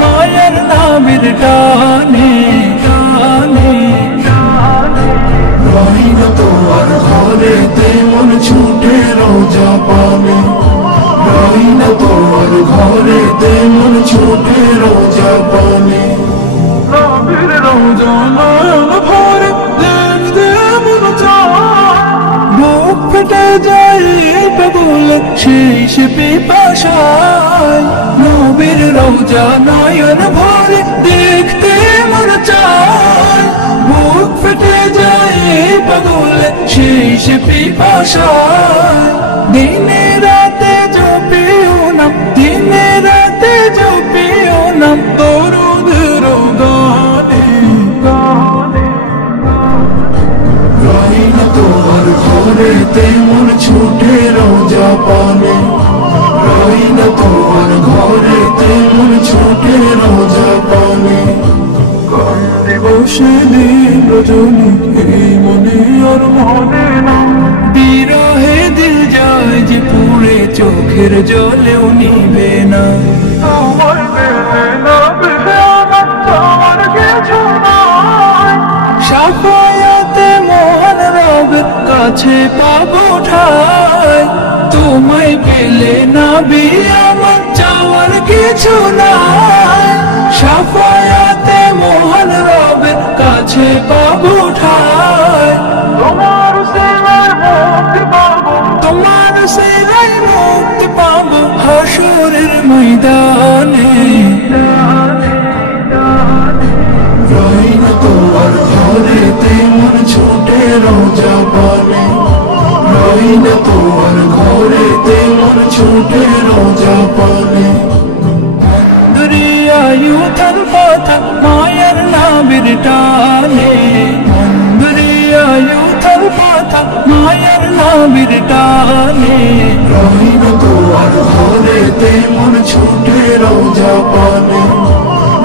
মায়ের নামের গানে গানে রহি না তোমার ঘরেতে মন ছুটে রোজা পানে, রহি না তোমার ঘরেতে মন ছুটে রোজা পানে। নবীর রওজা নয়ন ভরে দেখতে মন চায়, বুক ফেটে যায় পাগল সেই সে পিপাসায়। নবীর রওজা নয়ন ভরে দেখতে মন চায়, বুক ফেটে যায় পাগল সেই সে পিপাসায়। দিনে রাতে জপিও নাম, দিনে রাতে জপিও নাম দরুদের গানে গানে। রহি না তোমার ঘরেতে মন ছুটে রোজা পানে, রহি না তোমার ঘরেতে মন ছুটে রোজা পানে। কান্দে বসে দিন রজনী এই মনে আর মনে না, বিরহে দিল যায় যে পুরে চোখের জলেও নিবে না। তোমার পেলে না পেলে আমার তোমার কিছু নাই, সাফায়াতে মহান রবের কাছে পাবো ঠাই। তোমায় পেলে না বি আমার চাওয়ার কিছু নাই, সাফায়াতে মহান রবের কাছে পাবো ঠাই। তোমার সেবায় মুক্তি পাবো, তোমার সেবায় মুক্তি পাবো হাসরের ময়দানে। রহি না তোমার ঘরেতে মন ছুটে রোজা পানে, রহি না তোমার ঘরেতে মন ছুটে রোজা পানে। দরিয়ায়ু থার কথা মায়ের নামের টানে, দরিয়ায়ু থার কথা মায়ের নামের টানে। রহি না তোমার ঘরেতে মন ছুটে রোজা পানে,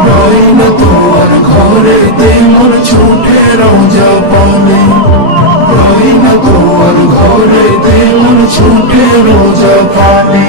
রহি না তোমার ঘরেতে মন ছুটে রোজা পানে, রহি না তোমার ঘরেতে মন ছুটে রোজা পানে।